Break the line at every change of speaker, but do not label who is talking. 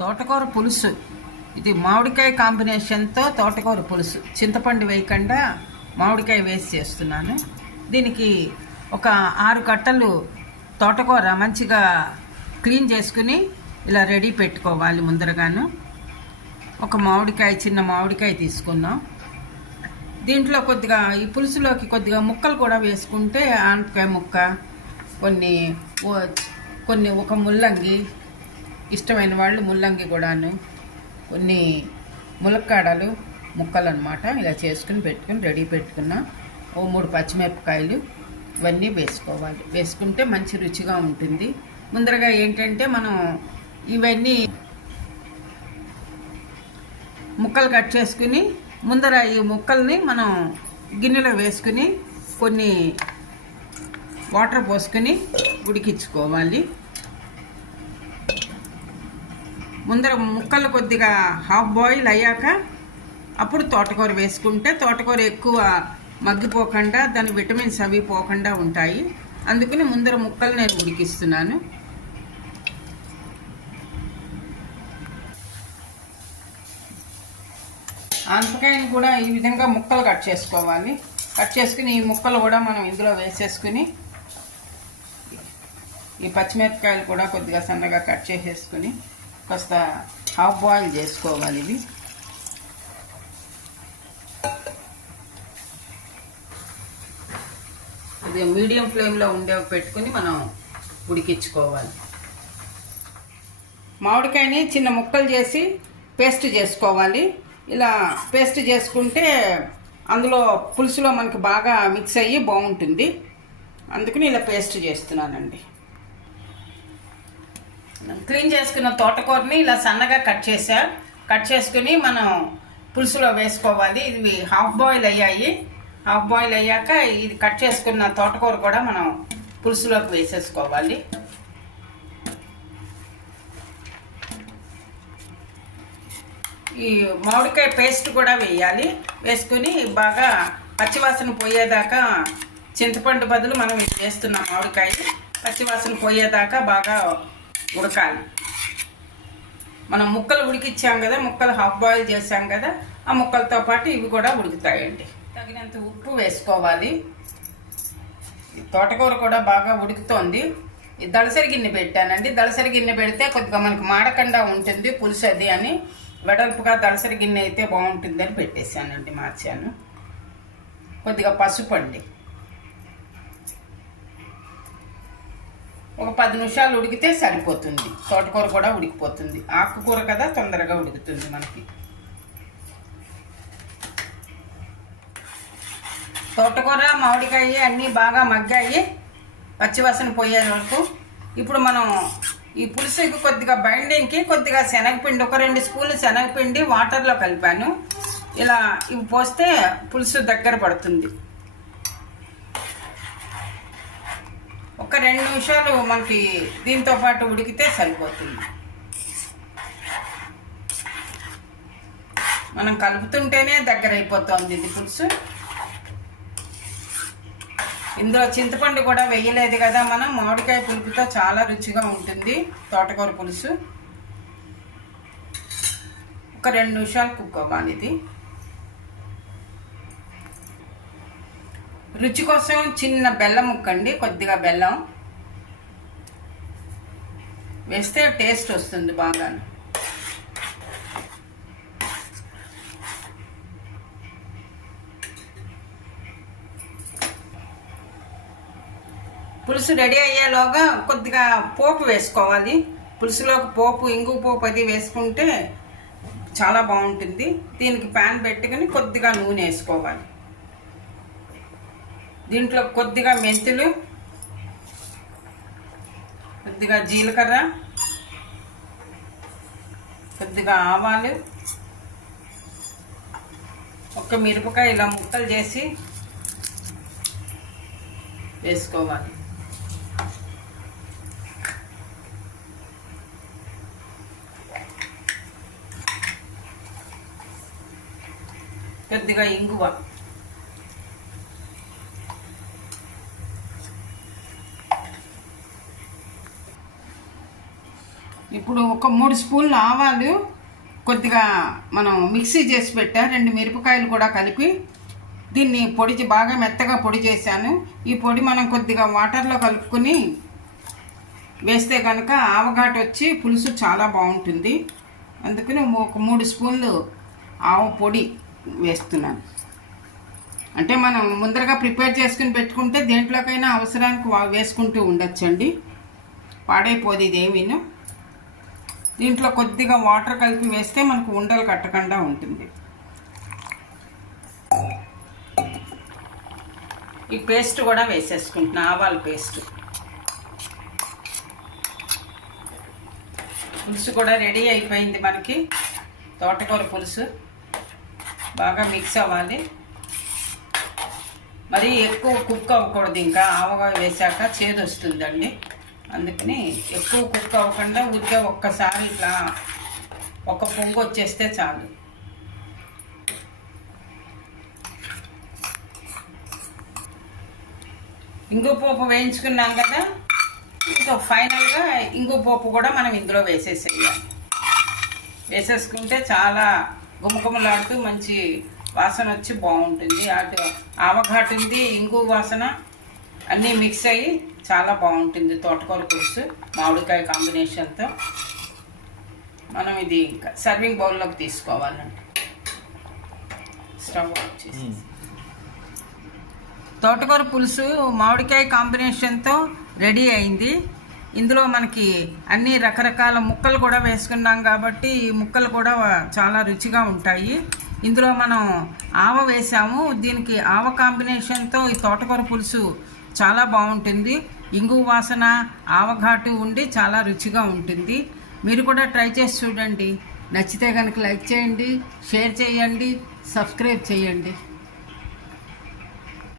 తోటకూర పులుసు. ఇది మామిడికాయ కాంబినేషన్తో తోటకూర పులుసు. చింతపండు వేయకుండా మామిడికాయ వేసి చేస్తున్నాను. దీనికి ఒక ఆరు కట్టలు తోటకూర మంచిగా క్లీన్ చేసుకుని ఇలా రెడీ పెట్టుకోవాలి ముందరగాను. ఒక మామిడికాయ చిన్న మామిడికాయ తీసుకుందాం. దీంట్లో కొద్దిగా ఈ పులుసులోకి కొద్దిగా ముక్కలు కూడా వేసుకుంటే ఆనపకాయ ముక్క కొన్ని కొన్ని ఒక ముల్లంగి ఇష్టమైన వాళ్ళు ముల్లంగి కూడాను కొన్ని ములక్కాడలు ముక్కలు అనమాట ఇలా చేసుకుని పెట్టుకుని రెడీ పెట్టుకున్న ఓ మూడు పచ్చిమిరపకాయలు ఇవన్నీ వేసుకోవాలి. వేసుకుంటే మంచి రుచిగా ఉంటుంది. ముందరగా ఏంటంటే మనం ఇవన్నీ ముక్కలు కట్ చేసుకుని ముందర ఈ ముక్కల్ని మనం గిన్నెలో వేసుకుని కొన్ని వాటర్ పోసుకొని ఉడికించుకోవాలి. ముందర ముక్కలు కొద్దిగా హాఫ్ బాయిల్ అయ్యాక అప్పుడు తోటకూర వేసుకుంటే తోటకూర ఎక్కువ మగ్గిపోకుండా దాని విటమిన్స్ అవి పోకుండా ఉంటాయి. అందుకని ముందర ముక్కలు నేను ఉడికిస్తున్నాను. ఆనపకాయని కూడా ఈ విధంగా ముక్కలు కట్ చేసుకోవాలి. కట్ చేసుకుని ఈ ముక్కలు కూడా మనం ఇందులో వేసేసుకుని ఈ పచ్చిమిరపకాయలు కూడా కొద్దిగా సన్నగా కట్ చేసేసుకుని కాస్త హాఫ్ బాయిల్ చేసుకోవాలి ఇవి. ఇది మీడియం ఫ్లేమ్లో ఉండే పెట్టుకుని మనం ఉడికించుకోవాలి. మామిడికాయని చిన్న ముక్కలు చేసి పేస్ట్ చేసుకోవాలి. ఇలా పేస్ట్ చేసుకుంటే అందులో పులుసులో మనకి బాగా మిక్స్ అయ్యి బాగుంటుంది. అందుకని ఇలా పేస్ట్ చేస్తున్నానండి. క్లీన్ చేసుకున్న తోటకూరని ఇలా సన్నగా కట్ చేసా. కట్ చేసుకుని మనం పులుసులో వేసుకోవాలి. ఇవి హాఫ్ బాయిల్ అయ్యాయి. హాఫ్ బాయిల్ అయ్యాక ఇది కట్ చేసుకున్న తోటకూర కూడా మనం పులుసులోకి వేసేసుకోవాలి. ఈ మామిడికాయ పేస్ట్ కూడా వేయాలి. వేసుకుని బాగా పచ్చివాసన పోయేదాకా చింతపండు బదులు మనం ఇది వేస్తున్నాం మామిడికాయ పచ్చివాసన పోయేదాకా బాగా ఉడకాలి. మనం ముక్కలు ఉడికిచ్చాం కదా ముక్కలు హాఫ్ బాయిల్ చేసాం కదా ఆ ముక్కలతో పాటు ఇవి కూడా ఉడుకుతాయండి. తగినంత ఉప్పు వేసుకోవాలి. తోటకూర కూడా బాగా ఉడుకుతోంది. ఈ దళసరి గిన్నె పెట్టానండి. దళసరి గిన్నె పెడితే కొద్దిగా మనకి మాడకుండా ఉంటుంది పులుసు అది అని. వెడల్పుగా దళసరి గిన్నె అయితే బాగుంటుందని పెట్టేశానండి మార్చాను. కొద్దిగా పసుపు అండి. ఒక పది నిమిషాలు ఉడికితే సరిపోతుంది. తోటకూర కూడా ఉడికిపోతుంది. ఆకుకూర కదా తొందరగా ఉడుకుతుంది మనకి. తోటకూర మామిడికాయ అన్నీ బాగా మగ్గాయి. పచ్చివాసన పోయే వరకు. ఇప్పుడు మనం ఈ పులుసుకి కొద్దిగా బైండింగ్కి కొద్దిగా శనగపిండి ఒక రెండు స్పూన్లు శనగపిండి వాటర్లో కలిపాను. ఇలా ఇవి పోస్తే పులుసు దగ్గర పడుతుంది. ఒక రెండు నిమిషాలు మనకి దీంతో పాటు ఉడికితే సరిపోతుంది. మనం కలుపుతుంటేనే దగ్గర అయిపోతుంది ఇది పులుసు. ఇందులో చింతపండు కూడా వేయలేదు కదా మనం మామిడికాయ పులుపుతో చాలా రుచిగా ఉంటుంది తోటకూర పులుసు. ఒక రెండు నిమిషాలు కుక్కోవాలి ఇది. రుచి కోసం చిన్న బెల్లం ముక్కండి కొద్దిగా బెల్లం. వేస్తే టేస్ట్ వస్తుంది బాగా పులుసు రెడీ అయ్యేలోగా కొద్దిగా పోపు వేసుకోవాలి. పులుసులోకి పోపు ఇంగు పోపు అది వేసుకుంటే చాలా బాగుంటుంది. దీనికి ప్యాన్ పెట్టుకుని కొద్దిగా నూనె వేసుకోవాలి. దీంట్లో కొద్దిగా మెంతులు కొద్దిగా జీలకర్ర కొద్దిగా ఆవాలు ఒక మిరపకాయ ఇలా ముక్కలు చేసి వేసుకోవాలి. కొద్దిగా ఇంగువ. ఇప్పుడు ఒక మూడు స్పూన్లు ఆవాలు కొద్దిగా మనం మిక్సీ చేసి పెట్టా రెండు మిరపకాయలు కూడా కలిపి. దీన్ని పొడిచి బాగా మెత్తగా పొడి చేశాను. ఈ పొడి మనం కొద్దిగా వాటర్లో కలుపుకొని వేస్తే కనుక ఆవఘాటు వచ్చి పులుసు చాలా బాగుంటుంది. అందుకని ఒక మూడు స్పూన్లు ఆవ పొడి వేస్తున్నాను. అంటే మనం ముందరగా ప్రిపేర్ చేసుకుని పెట్టుకుంటే దేంట్లోకైనా అవసరానికి వేసుకుంటూ ఉండొచ్చండి. పాడైపోదు ఇదేమీను. దీంట్లో కొద్దిగా వాటర్ కలిపి వేస్తే మనకు ఉండలు కట్టకుండా ఉంటుంది. ఈ పేస్ట్ కూడా వేసేసుకుంటున్నా ఆవాల పేస్ట్. పులుసు కూడా రెడీ అయిపోయింది మనకి. తోటకూర పులుసు బాగా మిక్స్ అవ్వాలి. మరి ఎక్కువ కుక్ అవ్వకూడదు ఇంకా ఆవగా వేశాక చేదు వస్తుందండి అందుకని ఎక్కువ కుక్ అవ్వకుండా ఊరికే ఒక్కసారి ఇట్లా ఒక పొంగు వచ్చేస్తే చాలు. ఇంగు పోపు వేయించుకున్నాం కదా? ఇంకా ఫైనల్గా ఇంగు పోపు కూడా మనం ఇందులో వేసేసేయాలి. వేసేసుకుంటే చాలా గుమగుమలాడుతూ మంచి వాసన వచ్చి బాగుంటుంది. అటు ఆవఘాటు ఉంది ఇంగు వాసన అన్నీ మిక్స్ అయ్యి చాలా బాగుంటుంది తోటకూర పులుసు మామిడికాయ కాంబినేషన్తో. మనం ఇది ఇంకా సర్వింగ్ బౌల్లోకి తీసుకోవాలండి. స్టవ్ ఆఫ్ చేసి తోటకూర పులుసు మామిడికాయ కాంబినేషన్తో రెడీ అయింది. ఇందులో మనకి అన్ని రకరకాల ముక్కలు కూడా వేసుకున్నాం కాబట్టి ఈ ముక్కలు కూడా చాలా రుచిగా ఉంటాయి. ఇందులో మనం ఆవ వేసాము. దీనికి ఆవ కాంబినేషన్తో ఈ తోటకూర పులుసు చాలా బాగుంటుంది. ఇంగు వాసన ఆవఘాటు ఉండి చాలా రుచిగా ఉంటుంది. మీరు కూడా ట్రై చేసి చూడండి. నచ్చితే కనుక లైక్ చేయండి షేర్ చేయండి సబ్స్క్రైబ్ చేయండి.